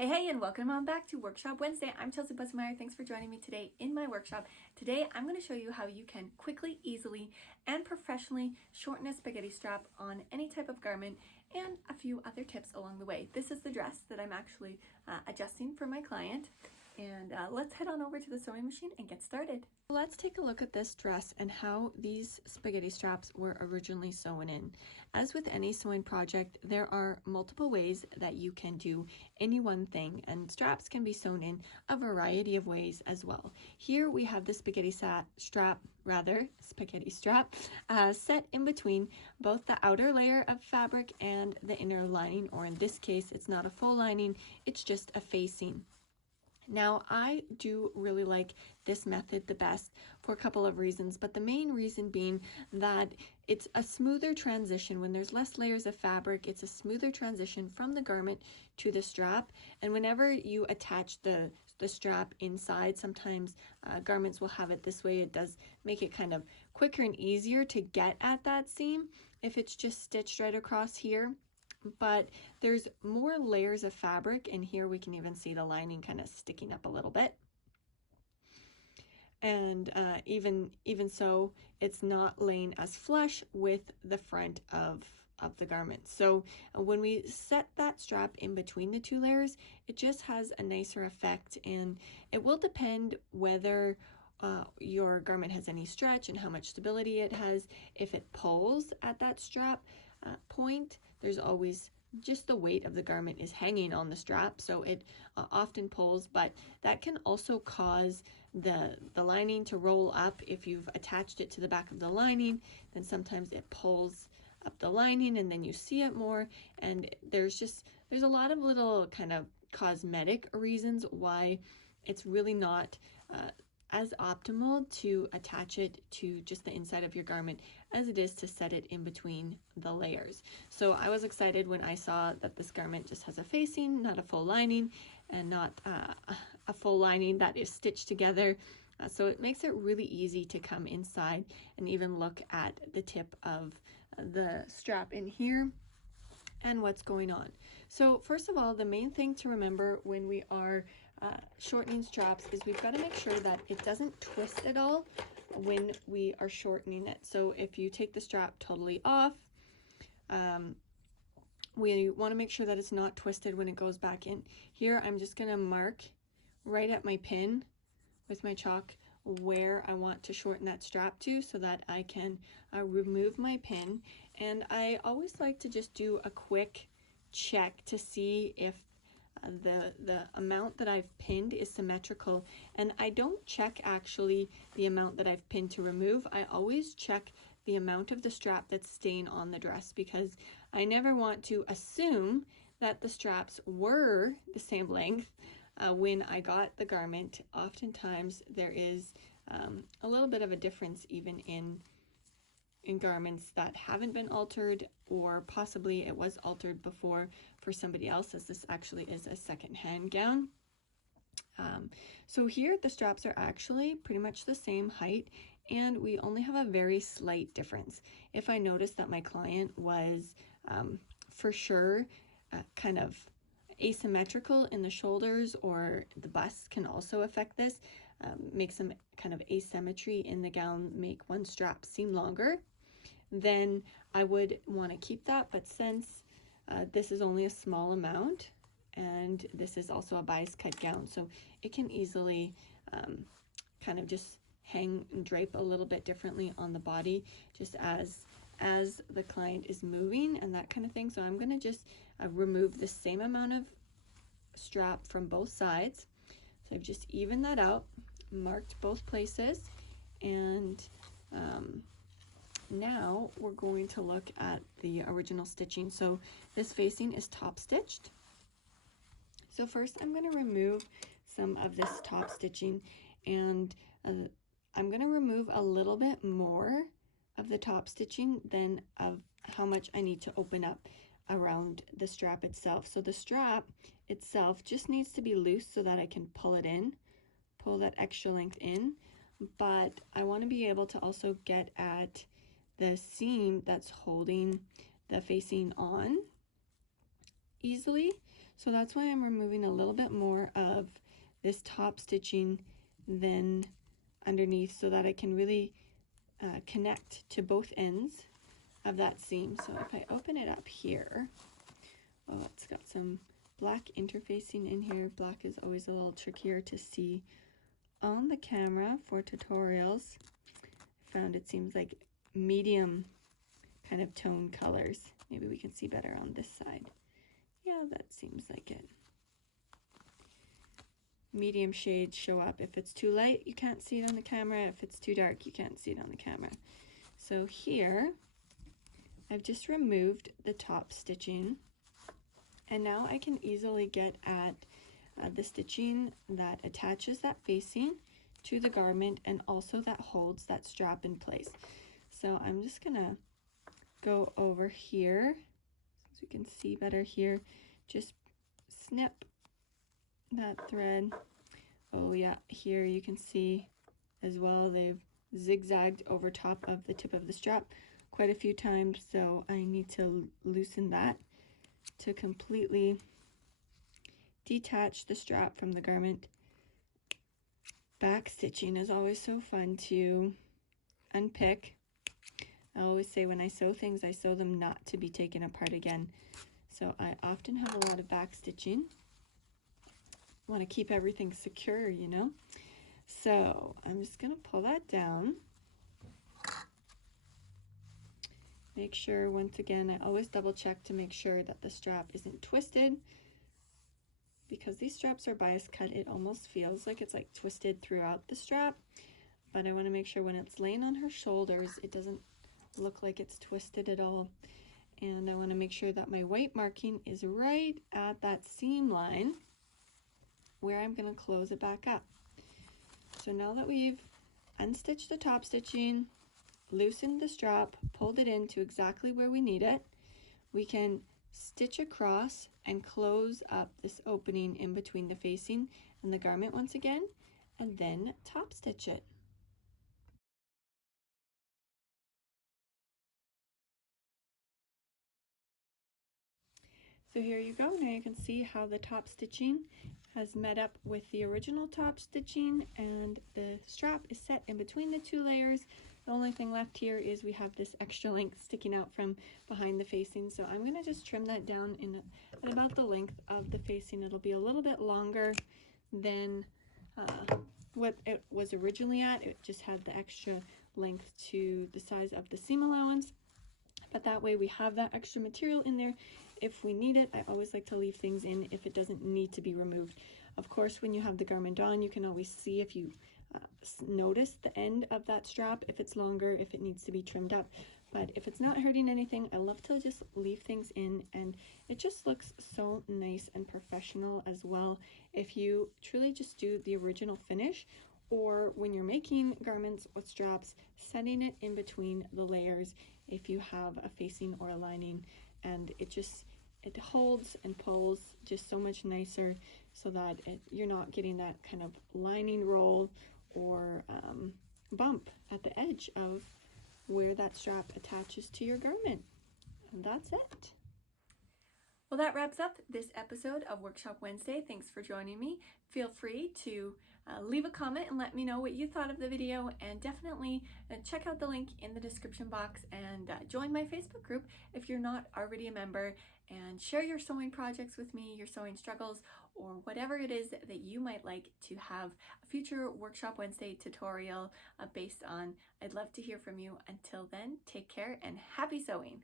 Hey, and welcome on back to Workshop Wednesday. I'm Chelsea Busmeyer. Thanks for joining me today in my workshop. Today, I'm going to show you how you can quickly, easily, and professionally shorten a spaghetti strap on any type of garment and a few other tips along the way. This is the dress that I'm actually adjusting for my client. And let's head on over to the sewing machine and get started. Let's take a look at this dress and how these spaghetti straps were originally sewn in. As with any sewing project, there are multiple ways that you can do any one thing, and straps can be sewn in a variety of ways as well. Here we have the spaghetti strap set in between both the outer layer of fabric and the inner lining, or in this case, it's not a full lining, it's just a facing. Now, I do really like this method the best for a couple of reasons, but the main reason being that it's a smoother transition. When there's less layers of fabric, it's a smoother transition from the garment to the strap. And whenever you attach the strap inside, sometimes garments will have it this way. It does make it kind of quicker and easier to get at that seam if it's just stitched right across here. But there's more layers of fabric, and here we can even see the lining kind of sticking up a little bit. And even so, it's not laying as flush with the front of the garment. So when we set that strap in between the two layers, it just has a nicer effect, and it will depend whether your garment has any stretch and how much stability it has. If it pulls at that strap point, there's always just the weight of the garment is hanging on the strap, so it often pulls, but that can also cause the lining to roll up. If you've attached it to the back of the lining, then sometimes it pulls up the lining and then you see it more, and there's a lot of little kind of cosmetic reasons why it's really not as optimal to attach it to just the inside of your garment as it is to set it in between the layers. So I was excited when I saw that this garment just has a facing, not a full lining, and not a full lining that is stitched together. So it makes it really easy to come inside and even look at the tip of the strap in here and what's going on. So first of all, the main thing to remember when we are shortening straps is we've got to make sure that it doesn't twist at all when we are shortening it. So if you take the strap totally off, we want to make sure that it's not twisted when it goes back in. Here I'm just going to mark right at my pin with my chalk where I want to shorten that strap to, so that I can remove my pin. And I always like to just do a quick check to see if the amount that I've pinned is symmetrical. And I don't check actually the amount that I've pinned to remove. I always check the amount of the strap that's staying on the dress, because I never want to assume that the straps were the same length when I got the garment. Oftentimes there is a little bit of a difference even in garments that haven't been altered, or possibly it was altered before for somebody else, as this actually is a second-hand gown. So here the straps are actually pretty much the same height, and we only have a very slight difference. If I noticed that my client was for sure kind of asymmetrical in the shoulders, or the bust can also affect this, make some kind of asymmetry in the gown, make one strap seem longer, then I would want to keep that. But since this is only a small amount, and this is also a bias cut gown, so it can easily kind of just hang and drape a little bit differently on the body, just as the client is moving and that kind of thing. So I'm going to just remove the same amount of strap from both sides. So I've just evened that out, marked both places, and now we're going to look at the original stitching. So this facing is top stitched. So first I'm going to remove some of this top stitching, and I'm going to remove a little bit more of the top stitching than of how much I need to open up around the strap itself. So the strap itself just needs to be loose so that I can pull it in, pull that extra length in, but I want to be able to also get at the seam that's holding the facing on easily. So that's why I'm removing a little bit more of this top stitching than underneath, so that I can really connect to both ends of that seam. So if I open it up here, oh, it's got some black interfacing in here. Black is always a little trickier to see on the camera for tutorials. I found it seems like medium kind of tone colors. Maybe we can see better on this side. Yeah, that seems like it. Medium shades show up. If it's too light, you can't see it on the camera. If it's too dark, you can't see it on the camera. So here, I've just removed the top stitching, and now I can easily get at the stitching that attaches that facing to the garment and also that holds that strap in place. So I'm just gonna go over here so we can see better here. Just snip that thread. Oh yeah, here you can see as well they've zigzagged over top of the tip of the strap quite a few times, so I need to loosen that to completely detach the strap from the garment. Back stitching is always so fun to unpick. I always say when I sew things, I sew them not to be taken apart again. So I often have a lot of back stitching. Want to keep everything secure, you know? So I'm just going to pull that down. Make sure, once again, I always double check to make sure that the strap isn't twisted. Because these straps are bias cut, it almost feels like it's like twisted throughout the strap. But I want to make sure when it's laying on her shoulders, it doesn't look like it's twisted at all. And I want to make sure that my white marking is right at that seam line where I'm going to close it back up. So now that we've unstitched the top stitching, loosened the strap, pulled it into exactly where we need it, we can stitch across and close up this opening in between the facing and the garment once again, and then top stitch it. So here you go. Now you can see how the top stitching has met up with the original top stitching, and the strap is set in between the two layers. The only thing left here is we have this extra length sticking out from behind the facing. So I'm going to just trim that down at about the length of the facing. It'll be a little bit longer than what it was originally at. It just had the extra length to the size of the seam allowance. But that way we have that extra material in there if we need it. I always like to leave things in if it doesn't need to be removed. Of course, when you have the garment on, you can always see if you notice the end of that strap, if it's longer, if it needs to be trimmed up. But if it's not hurting anything, I love to just leave things in, and it just looks so nice and professional as well if you truly just do the original finish, or when you're making garments with straps, setting it in between the layers if you have a facing or a lining, and it holds and pulls just so much nicer, so that you're not getting that kind of lining roll or bump at the edge of where that strap attaches to your garment. And that's it. Well, that wraps up this episode of Workshop Wednesday. Thanks for joining me. Feel free to leave a comment and let me know what you thought of the video, and definitely check out the link in the description box and join my Facebook group if you're not already a member, and share your sewing projects with me, your sewing struggles, or whatever it is that you might like to have a future Workshop Wednesday tutorial based on. I'd love to hear from you. Until then, take care and happy sewing!